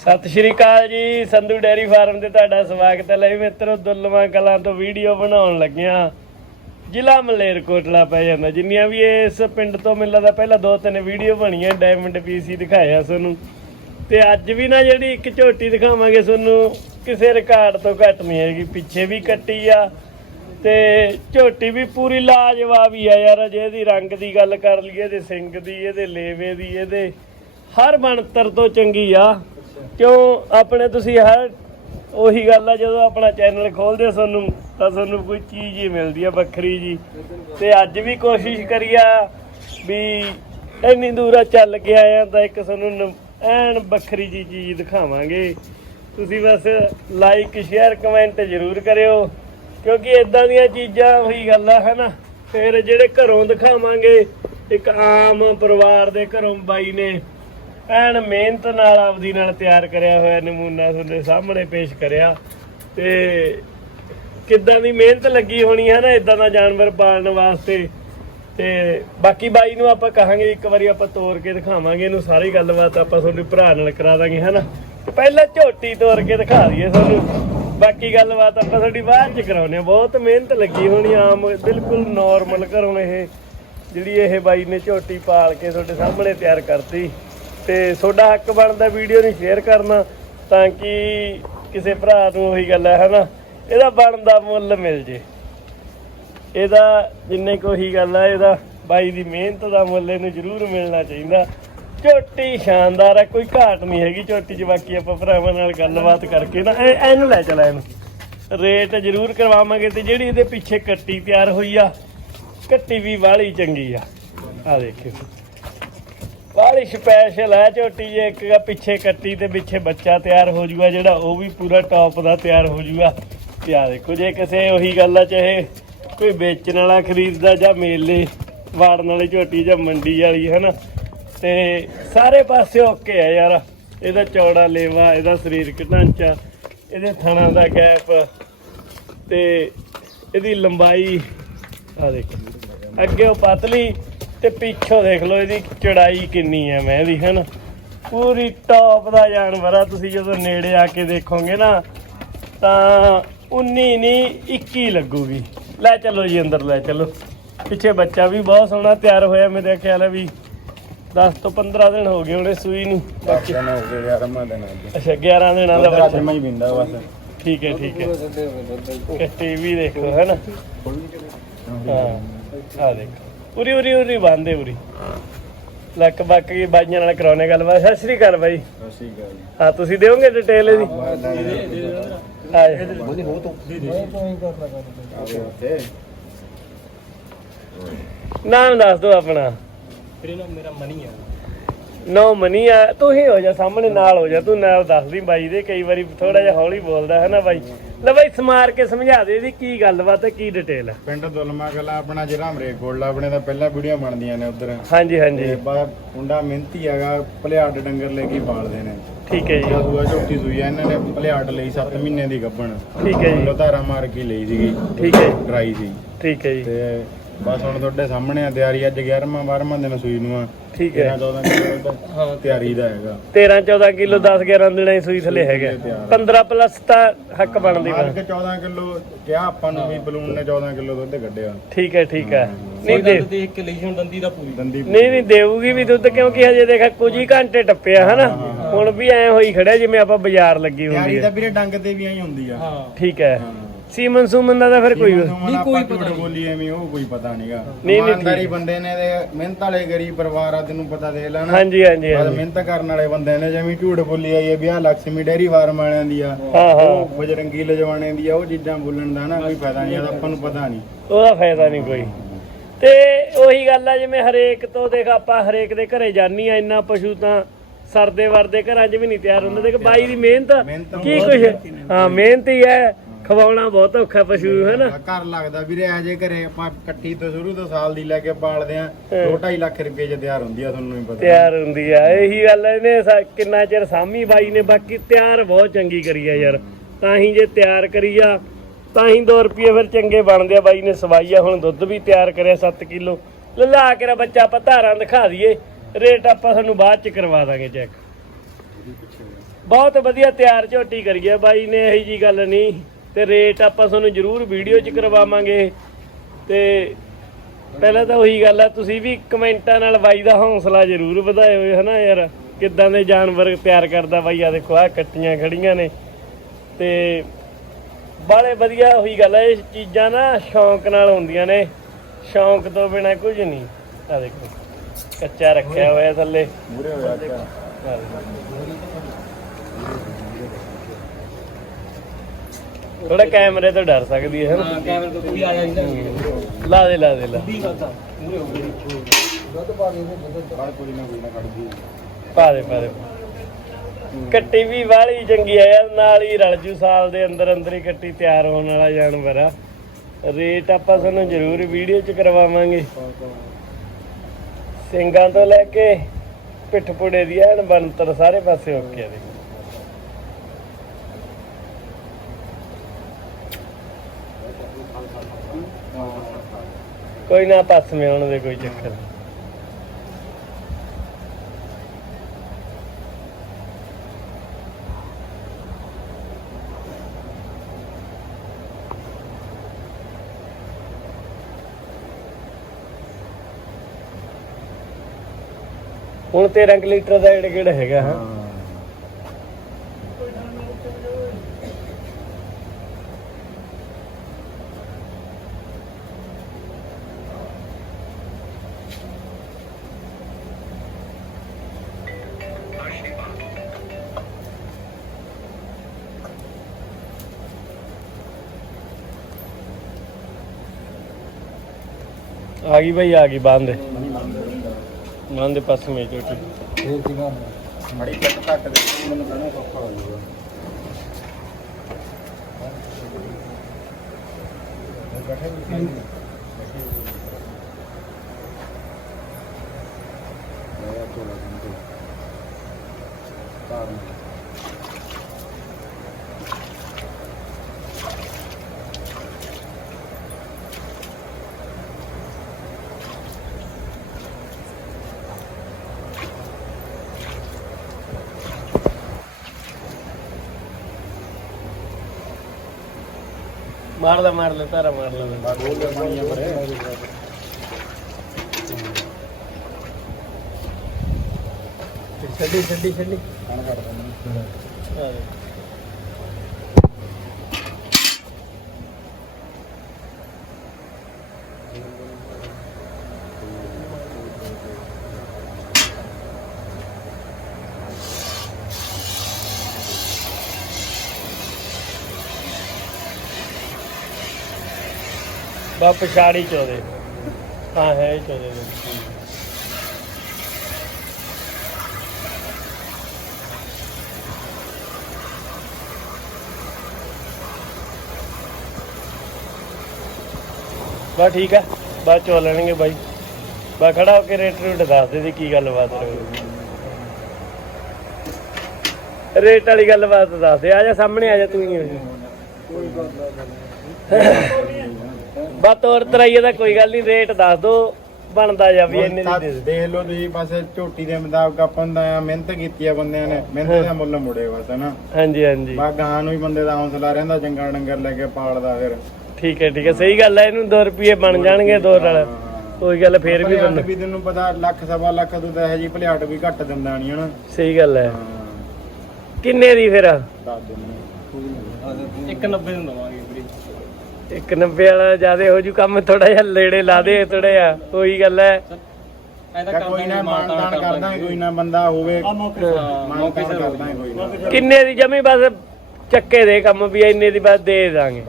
ਸਤਿ ਸ਼੍ਰੀ ਅਕਾਲ ਜੀ, Sandhu dairy farm ਤੇ ਤੁਹਾਡਾ ਸਵਾਗਤ ਹੈ ਲੈ ਵੀ ਮਿੱਤਰੋ, ਦੁੱਲਵਾਂ ਕਲਾਂ ਤੋਂ ਵੀਡੀਓ ਬਣਾਉਣ ਲੱਗਿਆ। ਜ਼ਿਲ੍ਹਾ ਮਲੇਰਕੋਟਲਾ ਪੈ ਜਾਂਦਾ। ਜਿੰਨੀਆਂ ਵੀ ਇਸ ਪਿੰਡ ਤੋਂ ਮੈਨੂੰ ਲੱਗਦਾ ਪਹਿਲਾਂ ਦੋ ਤਿੰਨ ਵੀਡੀਓ ਬਣੀਆਂ ਡਾਇਮੰਡ ਪੀਸੀ ਦਿਖਾਇਆ ਤੁਹਾਨੂੰ। ਤੇ ਅੱਜ ਵੀ ਨਾ ਜਿਹੜੀ ਇੱਕ ਝੋਟੀ ਦਿਖਾਵਾਂਗੇ ਤੁਹਾਨੂੰ, ਕਿਸੇ ਰਿਕਾਰਡ ਤੋਂ ਘੱਟ ਨਹੀਂ ਹੈਗੀ, ਪਿੱਛੇ ਵੀ ਕੱਟੀ ਆ। ਤੇ ਝੋਟੀ ਵੀ ਪੂਰੀ ਲਾਜਵਾਬ ਹੀ ਆ ਯਾਰ ਜੇ ਇਹਦੀ ਰੰਗ ਦੀ ਗੱਲ ਕਰ ਲਈਏ ਤੇ ਸਿੰਗ ਦੀ, ਇਹਦੇ ਲੇਵੇ ਦੀ, ਇਹਦੇ ਹਰ ਬਣਤਰ ਤੋਂ ਚੰਗੀ ਆ। ਕਿਉਂ ਆਪਣੇ ਤੁਸੀਂ ਹਰ ਉਹੀ ਗੱਲ ਆ, ਜਦੋਂ ਆਪਣਾ ਚੈਨਲ ਖੋਲਦੇ ਹੋ ਤੁਹਾਨੂੰ, ਤਾਂ ਤੁਹਾਨੂੰ ਕੋਈ ਚੀਜ਼ ਹੀ ਮਿਲਦੀ ਆ, ਵੱਖਰੀ ਜੀ। ਤੇ ਅੱਜ ਵੀ ਕੋਸ਼ਿਸ਼ ਕਰੀਆ ਵੀ ਇੰਨੀ ਦੂਰਾ ਚੱਲ ਕੇ ਆਇਆ ਤਾਂ ਇੱਕ ਤੁਹਾਨੂੰ ਨ- ਐਨ ਵੱਖਰੀ ਜੀ ਚੀਜ਼ ਦਿਖਾਵਾਂਗੇ। ਤੁਸੀਂ ਬਸ ਲਾਈਕ ਸ਼ੇਅਰ ਕਮੈਂਟ ਜ਼ਰੂਰ ਕਰਿਓ, ਕਿਉਂਕਿ ਇਦਾਂ ਦੀਆਂ ਚੀਜ਼ਾਂ ਉਹੀ ਗੱਲ ਆ, ਹਨਾ। ਫਿਰ ਜਿਹੜੇ ਘਰੋਂ ਦਿਖਾਵਾਂਗੇ, ਇੱਕ ਆਮ ਪਰਿਵਾਰ ਦੇ ਘਰੋਂ ਬਾਈ ਨੇ ਐਨ ਮਿਹਨਤ ਨਾਲ ਆਪਦੀ ਨਾਲ ਤਿਆਰ ਕਰਿਆ ਹੋਇਆ ਨਮੂਨਾ ਤੁਹਾਡੇ ਸਾਹਮਣੇ ਪੇਸ਼ ਕਰਿਆ। ਤੇ ਕਿੱਦਾਂ ਦੀ ਮਿਹਨਤ ਲੱਗੀ ਹੋਣੀ ਹੈ ਨਾ ਇਦਾਂ ਦਾ ਜਾਨਵਰ ਪਾਲਣ ਵਾਸਤੇ? ਤੇ ਬਾਕੀ ਬਾਈ ਨੂੰ ਆਪਾਂ ਕਹਾਂਗੇ, ਇੱਕ ਵਾਰੀ ਆਪਾਂ ਤੋਰ ਕੇ ਦਿਖਾਵਾਂਗੇ ਇਹਨੂੰ, ਸਾਰੀ ਗੱਲਬਾਤ ਆਪਾਂ ਤੁਹਾਡੇ ਭਰਾ ਨਾਲ ਕਰਾ ਦਾਂਗੇ, ਹਨਾ? ਤੇ ਪਹਿਲਾਂ ਝੋਟੀ ਤੋਰ ਕੇ ਦਿਖਾ ਦਈਏ ਤੁਹਾਨੂੰ। ਬਾਕੀ ਗੱਲਬਾਤ ਆਪਾਂ ਤੁਹਾਡੀ ਬਾਅਦ ਚ ਕਰਾਉਨੇ ਆ ਬਹੁਤ ਮਿਹਨਤ ਲੱਗੀ ਹੋਣੀ, ਆਮ, ਬਿਲਕੁਲ ਨਾਰਮਲ ਘਰੋਂ ਇਹ, ਜਿਹੜੀ ਇਹ ਬਾਈ ਨੇ ਝੋਟੀ ਪਾਲ ਕੇ ਤੁਹਾਡੇ ਸਾਹਮਣੇ ਤਿਆਰ ਕਰਤੀ। ਤੇ ਤੁਹਾਡਾ ਹੱਕ ਬਣਦਾ ਵੀਡੀਓ ਨੂੰ ਸ਼ੇਅਰ ਕਰਨਾ ਤਾਂ ਕਿ ਕਿਸੇ ਭਰਾ ਨੂੰ ਉਹੀ ਗੱਲ ਹੈ, ਹਨਾ? ਇਹਦਾ ਬਣਦਾ ਮੁੱਲ ਮਿਲ ਜੇ। ਇਹਦਾ ਜਿੰਨੇ ਕੋ ਹੀ ਗੱਲ ਆ ਇਹਦਾ ਬਾਈ ਦੀ ਮਿਹਨਤ ਦਾ ਮੁੱਲ ਇਹਨੂੰ ਜ਼ਰੂਰ ਮਿਲਣਾ ਚਾਹੀਦਾ। ਝੋਟੀ ਸ਼ਾਨਦਾਰ ਆ ਕੋਈ ਘਾਟ ਨਹੀਂ ਹੈਗੀ ਝੋਟੀ 'ਚ, ਬਾਕੀ ਆਪਾਂ ਭਰਾਵਾਂ ਨਾਲ ਗੱਲਬਾਤ ਕਰਕੇ ਨਾ ਇਹਨੂੰ ਲੈ ਚਲਾ ਇਹਨੂੰ ਰੇਟ ਜ਼ਰੂਰ ਕਰਵਾਵਾਂਗੇ ਤੇ ਜਿਹੜੀ ਇਹਦੇ ਪਿੱਛੇ ਕੱਟੀ ਤਿਆਰ ਹੋਈ ਆ, ਕੱਟੀ ਵੀ ਵਾਲੀ ਚੰਗੀ ਆ। ਆ ਦੇਖਿਓ। ਵਾਲੀ ਸਪੈਸ਼ਲ ਹੈ, ਝੋਟੀ ਜੇ ਇੱਕ ਆ ਪਿੱਛੇ ਕੱਟੀ ਤੇ ਪਿੱਛੇ ਬੱਚਾ ਤਿਆਰ ਹੋ ਜੂਗਾ, ਜਿਹੜਾ ਉਹ ਵੀ ਪੂਰਾ ਟੌਪ ਦਾ ਤਿਆਰ ਹੋ ਜੂਗਾ। ਤੇ ਆ ਦੇਖੋ, ਜੇ ਕਿਸੇ ਉਹੀ ਗੱਲ ਆ, ਚਾਹੇ ਕੋਈ ਵੇਚਣ ਵਾਲਾ ਖਰੀਦਦਾ ਜਾਂ ਮੇਲੇ ਵਾੜਨ ਵਾਲੀ ਝੋਟੀ ਜਾਂ ਮੰਡੀ ਵਾਲੀ, ਹਨਾ? ਤੇ ਸਾਰੇ ਪਾਸੇ ਓਕੇ ਆ ਯਾਰ। ਇਹਦਾ ਚੌੜਾ ਲੇਵਾ, ਇਹਦਾ ਸਰੀਰਕ ਢਾਂਚਾ, ਇਹਦੇ ਥਣਾ ਦਾ ਗੈਪ ਤੇ ਇਹਦੀ ਲੰਬਾਈ ਆ ਦੇਖੋ, ਅੱਗੇ ਉਹ ਪਤਲੀ ਤੇ ਪਿੱਛੋਂ ਦੇਖ ਲਓ ਇਹਦੀ ਚੜਾਈ ਕਿੰਨੀ ਹੈ ਮੈਂ ਇਹਦੀ ਹਨ? ਪੂਰੀ ਟੌਪ ਦਾ ਜਾਨਵਰ ਆ ਤੁਸੀਂ ਜਦੋਂ ਨੇੜੇ ਆ ਕੇ ਦੇਖੋਗੇ ਨਾ ਤਾਂ 19 ਨਹੀਂ 21 ਲੱਗੂਗੀ। ਲੈ ਚਲੋ ਜੀ ਅੰਦਰ ਲੈ ਚਲੋ। ਪਿੱਛੇ ਬੱਚਾ ਵੀ ਬਹੁਤ ਸੋਹਣਾ ਤਿਆਰ ਹੋਇਆ ਮੇਰੇ ਖਿਆਲ ਹੈ ਵੀ 10 ਤੋਂ 15 ਦਿਨ ਹੋ ਗਏ ਉਹਨੇ ਸੂਈ ਨੂੰ। ਬੱਚੇ ਹੋ ਗਏ ਯਾਰ ਮੈਂ ਦੇਣਾ ਅੱਜ ਅੱਛਾ 11 ਦਿਨਾਂ ਦਾ ਬੱਚਾ। ਮੈਂ ਹੀ ਬਿੰਦਾ ਬਸ ਠੀਕ ਹੈ ਠੀਕ ਹੈ। ਟੀਵੀ ਦੇਖੋ ਹੈ ਨਾ ਹਾਂ ਆ ਦੇਖੋ। ਉਰੀ ਉਰੀ ਉਰੀ ਬੰਦੇ ਉਰੀ। ਲੱਕ ਬੱਕ ਕੀ ਬਾਈਆਂ ਨਾਲ ਕਰਾਉਣੇ ਗੱਲਬਾਤ। ਸਤਿ ਸ੍ਰੀ ਅਕਾਲ ਬਾਈ। ਗੱਲ ਹਾਂ ਤੁਸੀਂ ਦਿਓਗੇ ਡਿਟੇਲ ਇਹਦੀ? ਤੇ ਨਾਮ ਦੱਸ ਦਿਓ ਆਪਣਾ। ਮੇਰਾ ਮਨੀ ਆ। ਨੋ ਮਨੀ ਆ। ਤੂੰ ਹੀ ਹੋ ਜਾ ਸਾਹਮਣੇ ਨਾਲ ਹੋ ਜਾ। ਤੂੰ ਨਾਲ ਦੱਸ ਦੀ ਬਾਈ ਦੇ ਕਈ ਵਾਰੀ ਥੋੜਾ ਜਿਹਾ ਹੌਲੀ ਬੋਲਦਾ ਹੈ ਨਾ ਬਾਈ। ਲੈ ਬਾਈ ਸਮਾਰ ਕੇ ਸਮਝਾ ਦੇ ਇਹਦੀ ਕੀ ਗੱਲਬਾਤ ਹੈ ਕੀ ਡਿਟੇਲ ਹੈ। ਪਿੰਡ ਦੁਲਮਾ ਕਲਾ ਆਪਣਾ ਜਿਹੜਾ ਹਮਰੇ ਕੋਲਾ ਆਪਣੇ ਦਾ ਪਹਿਲਾਂ ਵੀਡੀਓ ਬਣਦੀਆਂ ਨੇ ਉਧਰ। ਹਾਂਜੀ ਹਾਂਜੀ। ਤੇ ਬਾ ਮੁੰਡਾ ਮਿਹਨਤੀ ਹੈਗਾ ਭਲਿਆੜ ਡੰਗਰ ਲੈ ਕੇ ਪਾਲਦੇ ਨੇ। ਠੀਕ ਹੈ ਜੀ। ਦੂਆ ਝੋਟੀ ਸੂਈ ਆ ਇਹਨਾਂ ਨੇ ਭਲਿਆੜ ਲਈ 7 ਮਹੀਨੇ ਦੀ ਗੱਭਣ। ਠੀਕ ਹੈ ਜੀ। ਲਤਾਰਾ ਮਾਰ ਕੇ ਲਈ ਸੀਗੀ। ਠੀਕ ਹੈ ਜੀ, ਡਰਾਈ ਸੀ। ਠੀਕ ਹੈ ਜੀ। ਤੇ ਬਸ ਹੁਣ ਤੁਹਾਡੇ ਸਾਹਮਣੇ ਆ ਤਿਆਰੀ ਅੱਜ 11ਵਾਂ 12ਵਾਂ ਦਿਨ ਸੂਈ ਨੂੰ ਆ। ਠੀਕ ਹੈ। 14 ਕਿਲੋ ਦਾ ਤਿਆਰੀ ਦਾ ਹੈਗਾ। 13 14 ਕਿਲੋ 10 11 ਦਿਨਾਂ ਦੀ ਸੂਈ ਥਲੇ ਹੈਗਾ। 15 ਪਲੱਸ ਤਾਂ ਹੱਕ ਬਣਦੀ ਬਣ ਕੇ 14 ਕਿਲੋ ਕਿਹਾ ਆਪਾਂ ਨੂੰ ਵੀ ਬਲੂਨ ਨੇ 14 ਕਿਲੋ ਦੁੱਧ ਕੱਢਿਆ। ਠੀਕ ਹੈ ਠੀਕ ਹੈ। ਨਹੀਂ ਦੇ ਦੇਖ ਕੇ ਲਈ ਹੁਣ ਦੰਦੀ ਦਾ ਪੂਰੀ। ਦੰਦੀ ਨਹੀਂ ਨਹੀਂ ਦੇਊਗੀ ਵੀ ਦੁੱਧ ਕਿਉਂਕਿ ਹਜੇ ਦੇਖ ਕੁਝ ਹੀ ਘੰਟੇ ਟੱਪਿਆ ਹਨਾ? ਹੁਣ ਵੀ ਐ ਹੋਈ ਖੜਿਆ ਜਿਵੇਂ ਆਪਾਂ ਬਾਜ਼ਾਰ ਲੱਗੀ ਹੁੰਦੀ ਹੈ। ਤਾਂ ਵੀਰੇ ਡੰਗ ਤੇ ਵੀ ਐਂ ਹੁੰਦੀ ਆ। ਹਾਂ। ਠੀਕ ਹੈ। ਸੀਮਨ ਸੂਮਨ ਦਾ ਤਾਂ ਫਿਰ ਕੋਈ ਨਹੀਂ ਕੋਈ ਪਤਾ ਬੋਲੀ ਐਵੇਂ ਉਹ ਕੋਈ ਪਤਾ ਨਹੀਂਗਾ ਨਹੀਂ, ਇਮਾਨਦਾਰੀ ਬੰਦੇ ਨੇ ਤੇ ਮਿਹਨਤ ਵਾਲੇ ਗਰੀਬ ਪਰਿਵਾਰ ਆ ਤੈਨੂੰ ਪਤਾ ਦੇ ਲੈਣਾ ਹਾਂਜੀ ਹਾਂਜੀ ਬਸ ਮਿਹਨਤ ਕਰਨ ਵਾਲੇ ਬੰਦੇ ਨੇ ਜਿਵੇਂ ਝੂਠ ਬੋਲੀ ਆਈ ਹੈ ਵੀ ਆਹ ਲక్ష్ਮੀ ਡੈਰੀ ਫਾਰਮ ਵਾਲਿਆਂ ਦੀ ਆ ਹਾਂ ਹਾਂ। ਉਹ ਬਜਰੰਗੀ ਲਜਵਾਣੇ ਦੀ ਆ ਉਹ ਚੀਜ਼ਾਂ ਬੋਲਣ ਦਾ ਨਾ ਕੋਈ ਫਾਇਦਾ ਨਹੀਂ ਆਦਾ ਆਪਾਂ ਨੂੰ ਪਤਾ ਨਹੀਂ। ਉਹਦਾ ਫਾਇਦਾ ਨਹੀਂ ਕੋਈ। ਤੇ ਉਹੀ ਗੱਲ ਆ ਜਿਵੇਂ ਹਰੇਕ ਤੋਂ ਦੇਖ ਆਪਾਂ ਹਰੇਕ ਦੇ ਘਰੇ ਜਾਨੀ ਆ ਇੰਨਾ ਪਸ਼ੂ ਤਾਂ ਸਰਦੇ ਵਰਦੇ ਘਰਾਂ 'ਚ ਵੀ ਨਹੀਂ ਤਿਆਰ ਹੁੰਦੇ। ਦੇਖ ਬਾਈ ਦੀ ਮਿਹਨਤ ਮਿਹਨਤ ਕੀ ਕੁਛ ਹਾਂ ਮਿਹਨਤ ਹੀ ਹੈ। ਖਵਾਉਣਾ ਬਹੁਤ ਔਖਾ ਪਸ਼ੂ ਹੈ ਨਾ ਘਰ ਲੱਗਦਾ ਵੀਰੇ ਆ ਜੇ ਘਰੇ ਆਪਾਂ ਇਕੱਠੀ ਤੋਂ ਸ਼ੁਰੂ ਤੋਂ ਸਾਲ ਦੀ ਲੈ ਕੇ ਪਾਲਦੇ ਆ 2.5 ਲੱਖ ਰੁਪਏ ਚ ਤਿਆਰ ਹੁੰਦੀ ਆ ਤੁਹਾਨੂੰ ਨਹੀਂ ਪਤਾ। ਤਿਆਰ ਹੁੰਦੀ ਆ ਇਹੀ ਗੱਲ ਇਹਨੇ ਕਿੰਨਾ ਚਿਰ ਸਾਮੀ ਬਾਈ ਨੇ ਬਾਕੀ ਤਿਆਰ ਬਹੁਤ ਚੰਗੀ ਕਰੀ ਆ ਯਾਰ। ਤਾਂ ਹੀ ਜੇ ਤਿਆਰ ਕਰੀ ਆ ਤਾਂ ਹੀ 2 ਰੁਪਏ ਫਿਰ ਚੰਗੇ ਬਣਦੇ ਆ। ਬਾਈ ਨੇ ਸਵਾਈ ਆ ਹੁਣ ਦੁੱਧ ਵੀ ਤਿਆਰ ਕਰਿਆ 7 ਕਿਲੋ। ਲੱਲਾ ਕੇ ਰਾ ਬੱਚਾ ਆਪਾਂ ਧਾਰਾਂ ਦਿਖਾ ਦਈਏ। ਰੇਟ ਆਪਾਂ ਤੁਹਾਨੂੰ ਬਾਅਦ ਚ ਕਰਵਾ ਦਾਂਗੇ ਚੈੱਕ ਬਹੁਤ ਵਧੀਆ ਤਿਆਰ ਝੋਟੀ ਕਰੀ ਹੈ ਬਾਈ ਨੇ ਇਹੀ ਜੀ ਗੱਲ ਨਹੀਂ। ਤੇ ਰੇਟ ਆਪਾਂ ਤੁਹਾਨੂੰ ਜ਼ਰੂਰ ਵੀਡੀਓ 'ਚ ਕਰਵਾਵਾਂਗੇ। ਤੇ ਪਹਿਲਾਂ ਤਾਂ ਉਹੀ ਗੱਲ ਆ ਤੁਸੀਂ ਵੀ ਕਮੈਂਟਾਂ ਨਾਲ ਬਾਈ ਦਾ ਹੌਸਲਾ ਜ਼ਰੂਰ ਵਧਾਇਓ ਹਨਾ ਯਾਰ? ਕਿੱਦਾਂ ਦੇ ਜਾਨਵਰ ਪਿਆਰ ਕਰਦਾ ਬਾਈ ਆ ਦੇਖੋ ਆ ਕੱਟੀਆਂ ਖੜੀਆਂ ਨੇ। ਤੇ ਬਾਲੇ ਵਧੀਆ ਉਹੀ ਗੱਲ ਹੈ ਇਹ ਚੀਜ਼ਾਂ ਨਾ ਸ਼ੌਂਕ ਨਾਲ ਹੁੰਦੀਆਂ ਨੇ। ਸ਼ੌਂਕ ਤੋਂ ਬਿਨਾ ਕੁਝ ਨਹੀਂ। ਆ ਦੇਖੋ ਕੱਚਾ ਰੱਖਿਆ ਹੋਇਆ ਥੱਲੇ। ਮੂਰੇ ਹੋਇਆ ਥੋੜਾ ਕੈਮਰੇ ਤੋਂ ਡਰ ਸਕਦੀ ਹੈ ਕੈਮਰੇ ਤੋਂ ਕੋਈ ਲਾ ਦੇ ਲਾ ਦੇ ਲਾ। ਦੀ ਗੱਲ ਤਾਂ ਮੂਰੇ ਹੋ ਗਈ ਬਾਹਰ ਕੋਈ ਨਾ ਕੋਈ ਨਾ ਕੱਢ ਦੀ ਪਾ ਦੇ ਪਾ ਦੇ। ਕੱਟੀ ਵੀ ਵਾਲੀ ਚੰਗੀ ਆ ਯਾਰ ਨਾਲ ਹੀ ਰਲ ਜੂ ਸਾਲ ਦੇ ਅੰਦਰ ਅੰਦਰ ਹੀ ਕੱਟੀ ਤਿਆਰ ਹੋਣ ਵਾਲਾ ਜਾਨਵਰ ਆ। ਰੇਟ ਆਪਾਂ ਤੁਹਾਨੂੰ ਜ਼ਰੂਰ ਵੀਡੀਓ 'ਚ ਕਰਵਾਵਾਂਗੇ। ਸਿੰਘਾਂ ਤੋਂ ਲੈ ਕੇ ਪਿੱਠ ਪੁੜੇ ਦੀ ਐਨ ਬਣਤਰ ਸਾਰੇ ਪਾਸੇ ਓਕੇ ਆ ਦੇਖੋ ਕੋਈ ਨਾ ਪਸਮੇ ਆਉਣ ਦੇ ਕੋਈ ਚੱਕਰ ਨਹੀਂ। ਹੁਣ 13 ਕੁ ਲੀਟਰ ਦਾ ਜਿਹੜਾ ਕਿਹੜਾ ਹੈਗਾ ਹਾਂ। ਆ ਗਈ ਭਾਈ ਆ ਗਈ, ਬੰਦ। ਬੰਦ ਪਾਸ ਮੇ ਚੋਟੀ ਮੜੀ ਕੱਟ ਘੱਟ ਦੇ ਮੈਨੂੰ ਕਹਿਣਾ ਸੌਖਾ ਹੋ ਜਾਊਗਾ। ਬੈਠੇ ਵੀ ਮੈਂ ਚੋਲਾ ਜਿੰਦੇ ਤਾਰ ਮਾਰ ਲੈ ਮਾਰ ਲੈ ਤਾਰਾ ਮਾਰ ਲੈ ਬੋਲ ਦੇ ਪਾਣੀ ਆ ਪਰੇ ਛੱਡੀ ਛੱਡੀ ਬਾ ਪਛਾੜੀ ਚੋਦੇ ਹਾਂ ਹੈ ਹੀ ਚੋਦੇ ਬਾ ਠੀਕ ਹੈ ਬਾਅਦ ਚੋ ਲੈਣਗੇ ਬਾਈ। ਬਾ ਖੜਾ ਹੋ ਕੇ ਰੇਟ ਰੂਟ ਦੱਸ ਦੇ ਦੀ ਕੀ ਗੱਲਬਾਤ ਰਹੀ। ਰੇਟ ਵਾਲੀ ਗੱਲਬਾਤ ਦੱਸ ਦੇ, ਆ ਜਾ ਸਾਹਮਣੇ ਆ ਜਾ ਤੂੰ ਹੀ। ਬਾ ਤੋਰ ਤਰਾਈਏ ਦਾ ਕੋਈ ਗੱਲ ਨਹੀਂ ਰੇਟ ਦੱਸ ਦੋ ਬਣਦਾ ਜਾ ਵੀ ਇੰਨੇ ਦੀ ਦੇ ਦੇ। ਦੇਖ ਲਓ ਤੁਸੀਂ ਬਸ ਝੋਟੀ ਦੇ ਮੁਤਾਬਕ ਆਪਾਂ ਦਾ ਮਿਹਨਤ ਕੀਤੀ ਆ ਬੰਦਿਆਂ ਨੇ ਮਿਹਨਤ ਦਾ ਮੁੱਲ ਮੁੜੇ ਬਸ ਹਨਾ? ਹਾਂਜੀ ਹਾਂਜੀ। ਬਾ ਗਾਂ ਨੂੰ ਵੀ ਬੰਦੇ ਦਾ ਹੌਸਲਾ ਰਹਿੰਦਾ ਚੰਗਾ ਡੰਗਰ ਲੈ ਕੇ ਪਾਲਦਾ ਫਿਰ। ਠੀਕ ਹੈ ਠੀਕ ਹੈ ਸਹੀ ਗੱਲ ਹੈ ਇਹਨੂੰ 2 ਰੁਪਏ ਬਣ ਜਾਣਗੇ ਦੋ ਨਾਲ ਕੋਈ ਗੱਲ ਫੇਰ ਵੀ ਬੰਦਾ ਵੀ ਤੈਨੂੰ ਪਤਾ ਲੱਖ ਸਵਾ ਲੱਖ ਤੋਂ ਤਾਂ ਇਹ ਜੀ ਭਲਿਆਟ ਵੀ ਘੱਟ ਦਿੰਦਾ ਨਹੀਂ ਹਨਾ? ਸਹੀ ਗੱਲ ਹੈ। ਹਾਂ। ਕਿੰਨੇ ਦੀ ਫਿਰ? ਦੱਸ ਦਿੰਦੇ 190 ਨੂੰ ਦਵਾਂਗੇ। ਵੀਰੇ 190 ਵਾਲਾ ਜਿਆਦੇ ਹੋ ਜੂ ਕੰਮ ਥੋੜਾ ਜਿਹਾ ਲੇੜੇ ਲਾ ਦੇ ਥੋੜਾ ਜਿਹਾ ਉਹੀ ਗੱਲ ਹੈ। ਐਦਾ ਜਾਂ ਕੋਈ ਨਾ ਮਾਨਤਾਨ ਕਰਦਾ ਕੋਈ ਨਾ ਬੰਦਾ ਹੋਵੇ। ਮਾਨਤਾਨ ਕਰਦਾ ਕੋਈ ਨਾ। ਕਿੰਨੇ ਦੀ ਜਮੀ ਬਸ ਚੱਕੇ ਦੇ ਕੰਮ ਵੀ ਇੰਨੇ ਦੀ ਬਸ ਦੇ ਦਾਂਗੇ।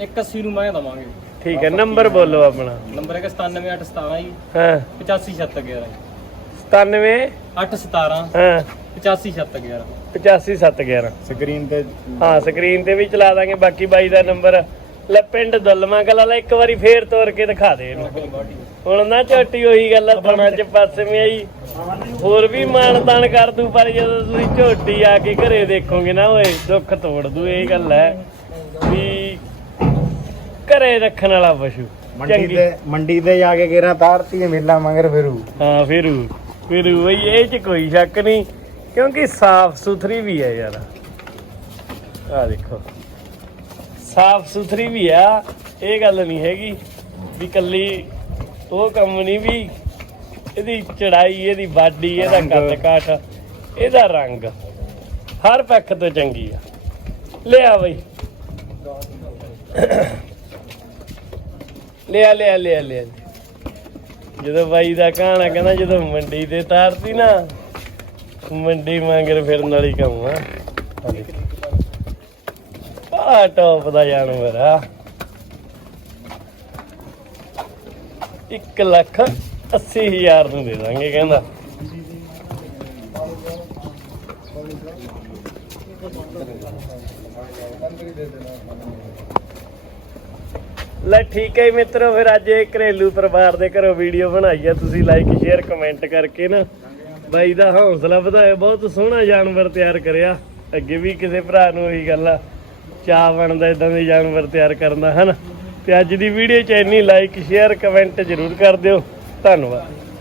180 ਨੂੰ ਮੈਂ ਦਵਾਂਗੇ। ਠੀਕ ਹੈ ਨੰਬਰ ਬੋਲੋ ਆਪਣਾ। ਨੰਬਰ ਹੈਗਾ 97817 ਜੀ। ਹਾਂ। 857611 97 817 ਹਾਂ। 857611 85711 ਸਕਰੀਨ ਤੇ ਹਾਂ ਸਕਰੀਨ ਤੇ ਵੀ ਚਲਾ ਦਾਂਗੇ ਬਾਕੀ ਬਾਈ ਦਾ ਨੰਬਰ ਲੈ ਪਿੰਡ ਦਲਮਾ ਕਲਾ ਵਾਲਾ ਇੱਕ ਵਾਰੀ ਫੇਰ ਤੋਰ ਕੇ ਦਿਖਾ ਦੇ ਇਹਨੂੰ। ਹੁਣ ਨਾ ਝੋਟੀ ਉਹੀ ਗੱਲ ਆ ਥਣਾ ਚ ਪਾਸੇ ਮੇ ਆਈ ਹੋਰ ਵੀ ਮਾਣ ਤਾਣ ਕਰ ਦੂ ਪਰ ਜਦੋਂ ਤੁਸੀਂ ਝੋਟੀ ਆ ਕੇ ਘਰੇ ਦੇਖੋਗੇ ਨਾ ਓਏ ਦੁੱਖ ਤੋੜ ਦੂ ਇਹ ਗੱਲ ਹੈ ਵੀ ਘਰੇ ਰੱਖਣ ਵਾਲਾ ਪਸ਼ੂ ਮੰਡੀ ਤੇ ਮੰਡੀ ਤੇ ਜਾ ਕੇ ਕਿਹੜਾ ਤਾਰਤੀ ਮੇਲਾ ਮਗਰ ਫਿਰੂ। ਹਾਂ ਫਿਰੂ ਫਿਰੂ ਬਈ ਇਹ ਚ ਕੋਈ ਸ਼ੱਕ ਨਹੀਂ। ਕਿਉਂਕਿ ਸਾਫ਼ ਸੁਥਰੀ ਵੀ ਹੈ ਯਾਰ। ਆ ਦੇਖੋ। ਸਾਫ਼ ਸੁਥਰੀ ਵੀ ਆ ਇਹ ਗੱਲ ਨਹੀਂ ਹੈਗੀ ਵੀ ਕੱਲੀ ਉਹ ਕੰਮ ਨਹੀਂ ਵੀ ਇਹਦੀ ਚੜਾਈ ਇਹਦੀ ਬਾਡੀ ਇਹਦਾ ਕੱਦ ਕਾਠ ਇਹਦਾ ਰੰਗ। ਹਰ ਪੱਖ ਤੋਂ ਚੰਗੀ ਆ। ਲਿਆ ਬਈ। ਲਿਆ ਲਿਆ ਲਿਆ ਲਿਆ। ਜਦੋਂ ਬਾਈ ਦਾ ਕਹਾਣਾ ਕਹਿੰਦਾ ਜਦੋਂ ਮੰਡੀ ਤੇ ਤਾਰਤੀ ਨਾ ਮੰਡੀ ਮੰਗਰ ਫਿਰਨ ਵਾਲੀ ਕੰਮ ਆ। ਆ ਟੌਪ ਦਾ ਜਾਨਵਰ ਆ। 1 ਲੱਖ 80 ਹਜ਼ਾਰ ਨੂੰ ਦੇ ਦਾਂਗੇ, ਕਹਿੰਦਾ। ਲੈ ਠੀਕ ਹੈ ਜੀ ਮਿੱਤਰੋ, ਫਿਰ ਅੱਜ ਇਹ ਘਰੇਲੂ ਪਰਿਵਾਰ ਦੇ ਘਰੋਂ ਵੀਡੀਓ ਬਣਾਈ ਆ। ਤੁਸੀਂ ਲਾਈਕ ਸ਼ੇਅਰ ਕਮੈਂਟ ਕਰਕੇ ਨਾ ਬਾਈ ਦਾ ਹੌਸਲਾ ਵਧਾਇਆ ਬਹੁਤ ਸੋਹਣਾ ਜਾਨਵਰ ਤਿਆਰ ਕਰਿਆ। ਅੱਗੇ ਵੀ ਕਿਸੇ ਭਰਾ ਨੂੰ ਇਹੀ ਗੱਲ ਆ, ਚਾਹ ਬਣਦਾ ਇਦਾਂ ਦੇ ਜਾਨਵਰ ਤਿਆਰ ਕਰਨ ਦਾ, ਹਨ? ਤੇ ਅੱਜ ਦੀ ਵੀਡੀਓ ਚ ਇੰਨੀ ਲਾਈਕ ਸ਼ੇਅਰ ਕਮੈਂਟ ਜ਼ਰੂਰ ਕਰ ਦਿਓ। ਧੰਨਵਾਦ।